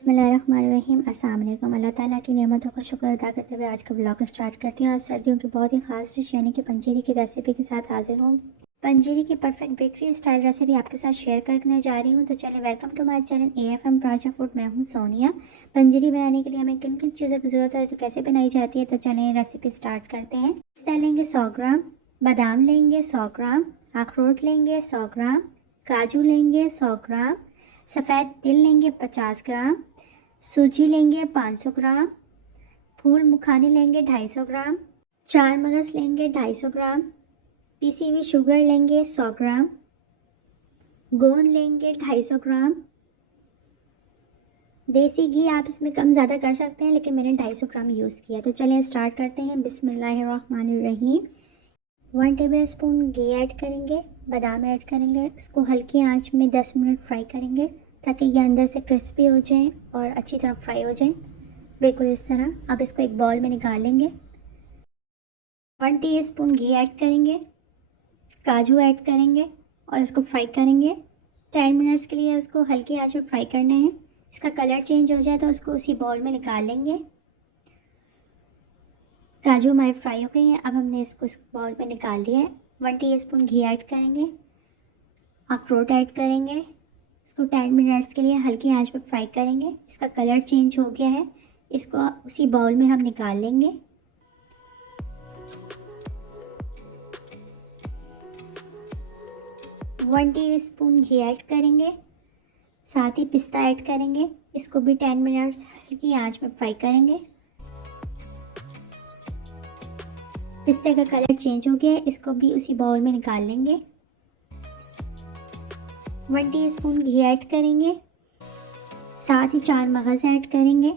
बिस्मिल्लाहिर्रहमानिर्रहीम। अस्सलाम वालेकुम। अल्लाह ताला की नेमतों का शुक्र अदा करते हुए आज का ब्लॉग स्टार्ट करती हूँ। आज सर्दियों की बहुत ही खास डिश यानी कि पंजीरी की रेसिपी के साथ हाजिर हूँ। पंजीरी की परफेक्ट बेकरी स्टाइल रेसिपी आपके साथ शेयर करने जा रही हूँ। तो चलिए, welcome to my channel AFM प्राचा फूड। मैं हूँ सोनिया। पंजीरी बनाने के लिए हमें किन किन चीज़ों की ज़रूरत है, तो कैसे बनाई जाती है, तो चलिए रेसिपी स्टार्ट करते हैं। पिस्ता लेंगे 100 ग्राम, बादाम लेंगे 100 ग्राम, अखरोट लेंगे 100 ग्राम, काजू लेंगे 100 ग्राम, सफ़ेद तिल लेंगे 50 ग्राम, सूजी लेंगे 500 ग्राम, फूल मखानी लेंगे 250 ग्राम, चार मगज लेंगे 250 ग्राम, पीसी हुई शुगर लेंगे 100 ग्राम, गोंद लेंगे 250 ग्राम, देसी घी आप इसमें कम ज़्यादा कर सकते हैं, लेकिन मैंने 250 ग्राम यूज़ किया। तो चलिए स्टार्ट करते हैं। बिस्मिल्लाहिर्रहमानिर्रहीम। 1 टेबल स्पून घी ऐड करेंगे, बादाम ऐड करेंगे, इसको हल्की आंच में 10 मिनट फ्राई करेंगे ताकि ये अंदर से क्रिस्पी हो जाए और अच्छी तरह फ्राई हो जाए, बिल्कुल इस तरह। अब इसको एक बाउल में निकाल लेंगे। 1 टीस्पून घी ऐड करेंगे, काजू ऐड करेंगे और इसको फ्राई करेंगे 10 मिनट्स के लिए। इसको हल्की आंच में फ्राई करना है। इसका कलर चेंज हो जाए तो उसको उसी बाउल में निकाल लेंगे। काजू हमारे फ्राई हो गए हैं। अब हमने इसको इस बाउल में निकाल लिया है। 1 टीस्पून घी ऐड करेंगे, अखरोट ऐड करेंगे, इसको 10 मिनट्स के लिए हल्की आंच पर फ्राई करेंगे। इसका कलर चेंज हो गया है, इसको उसी बाउल में हम निकाल लेंगे। वन टीस्पून घी ऐड करेंगे, साथ ही पिस्ता ऐड करेंगे, इसको भी 10 मिनट्स हल्की आंच में फ्राई करेंगे। पिस्ते का कलर चेंज हो गया है, इसको भी उसी बाउल में निकाल लेंगे। 1 टीस्पून घी ऐड करेंगे, साथ ही चार मगज़ ऐड करेंगे।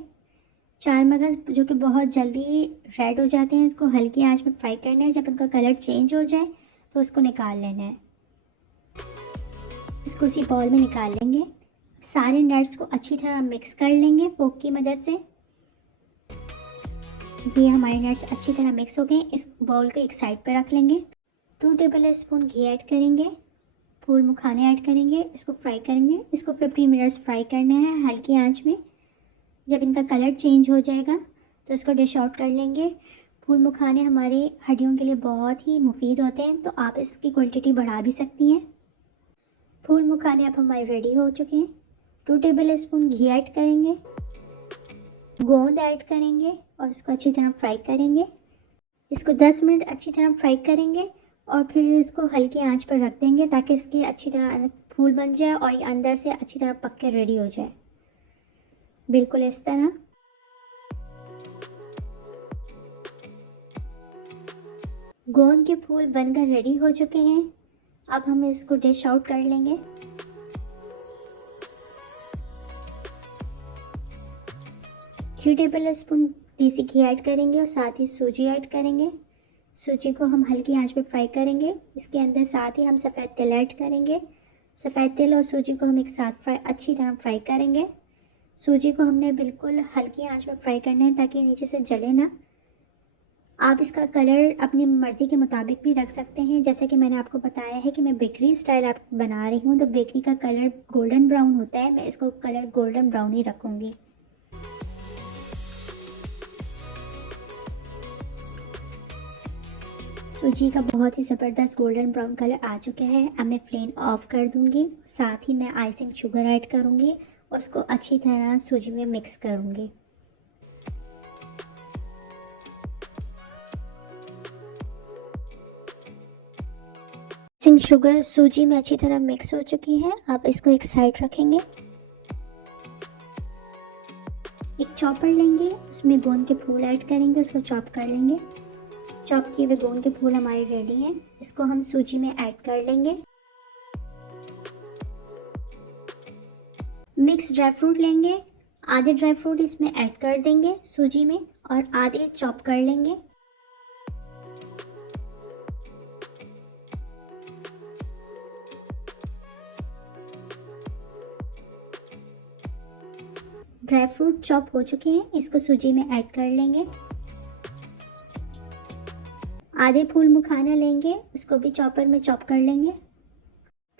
चार मगज़ जो कि बहुत जल्दी रेड हो जाते हैं, इसको हल्की आंच में फ्राई करना है। जब उनका कलर चेंज हो जाए तो उसको निकाल लेना है। इसको उसी बाउल में निकाल लेंगे। सारे नट्स को अच्छी तरह मिक्स कर लेंगे फोक की मदद से। ये हमारे नट्स अच्छी तरह मिक्स हो गए। इस बाउल को एक साइड पर रख लेंगे। 2 टेबल स्पून घी ऐड करेंगे, फूल मखाने ऐड करेंगे, इसको फ्राई करेंगे। इसको 15 मिनट्स फ्राई करना है हल्की आंच में। जब इनका कलर चेंज हो जाएगा तो इसको डिश आउट कर लेंगे। फूल मखाने हमारे हड्डियों के लिए बहुत ही मुफीद होते हैं, तो आप इसकी क्वांटिटी बढ़ा भी सकती हैं। फूल मखाने अब हमारे रेडी हो चुके हैं। 2 टेबल स्पून घी ऐड करेंगे, गोंद ऐड करेंगे और इसको अच्छी तरह फ्राई करेंगे। इसको 10 मिनट अच्छी तरह फ्राई करेंगे और फिर इसको हल्की आंच पर रख देंगे ताकि इसकी अच्छी तरह फूल बन जाए और ये अंदर से अच्छी तरह पक के रेडी हो जाए, बिल्कुल इस तरह। गोंद के फूल बनकर रेडी हो चुके हैं। अब हम इसको डिश आउट कर लेंगे। थ्री टेबल स्पून देसी घी ऐड करेंगे और साथ ही सूजी ऐड करेंगे। सूजी को हम हल्की आंच पे फ्राई करेंगे। इसके अंदर साथ ही हम सफ़ेद तिल ऐड करेंगे। सफ़ेद तिल और सूजी को हम एक साथ अच्छी तरह फ्राई करेंगे। सूजी को हमने बिल्कुल हल्की आंच में फ्राई करना है ताकि नीचे से जले ना। आप इसका कलर अपनी मर्ज़ी के मुताबिक भी रख सकते हैं। जैसे कि मैंने आपको बताया है कि मैं बेकरी स्टाइल आप बना रही हूँ, तो बेकरी का कलर गोल्डन ब्राउन होता है, मैं इसको कलर गोल्डन ब्राउन ही रखूँगी। सूजी का बहुत ही ज़बरदस्त गोल्डन ब्राउन कलर आ चुका है। अब मैं फ्लेम ऑफ कर दूँगी। साथ ही मैं आइसिंग शुगर ऐड करूँगी और उसको अच्छी तरह सूजी में मिक्स करूँगी। आइसिंग शुगर सूजी में अच्छी तरह मिक्स हो चुकी है। अब इसको एक साइड रखेंगे। एक चॉपर लेंगे, उसमें गोंद के फूल ऐड करेंगे, उसको चॉप कर लेंगे। चॉप किए हुए गोंद के फूल हमारे रेडी हैं। इसको हम सूजी में ऐड कर लेंगे। मिक्स ड्राई फ्रूट लेंगे, आधे ड्राई फ्रूट इसमें ऐड कर देंगे सूजी में और आधे चॉप कर लेंगे। ड्राई फ्रूट चॉप हो चुके हैं, इसको सूजी में ऐड कर लेंगे। आधे फूल मखाना लेंगे, उसको भी चॉपर में चॉप कर लेंगे।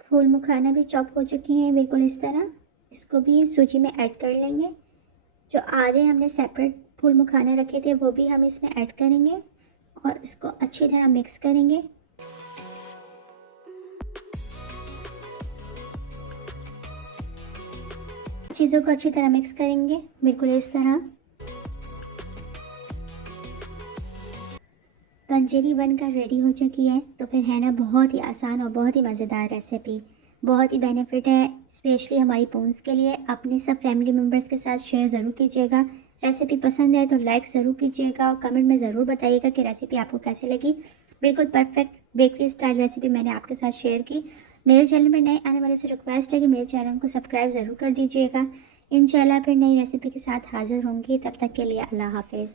फूल मखाना भी चॉप हो चुकी हैं बिल्कुल इस तरह। इसको भी सूजी में ऐड कर लेंगे। जो आधे हमने सेपरेट फूल मखाने रखे थे वो भी हम इसमें ऐड करेंगे और इसको अच्छी तरह मिक्स करेंगे। चीज़ों को अच्छी तरह मिक्स करेंगे, बिल्कुल इस तरह। पंजेरी बनकर रेडी हो चुकी है। तो फिर है ना, बहुत ही आसान और बहुत ही मज़ेदार रेसिपी, बहुत ही बेनिफिट है स्पेशली हमारी बोन्स के लिए। अपने सब फैमिली मेम्बर्स के साथ शेयर ज़रूर कीजिएगा। रेसिपी पसंद है तो लाइक ज़रूर कीजिएगा और कमेंट में ज़रूर बताइएगा कि रेसिपी आपको कैसे लगी। बिल्कुल परफेक्ट बेकरी स्टाइल रेसिपी मैंने आपके साथ शेयर की। मेरे चैनल में नए आने वाले से रिक्वेस्ट है कि मेरे चैनल को सब्सक्राइब ज़रूर कर दीजिएगा। इंशाल्लाह फिर नई रेसिपी के साथ हाज़िर होंगी। तब तक के लिए अल्लाह हाफिज़।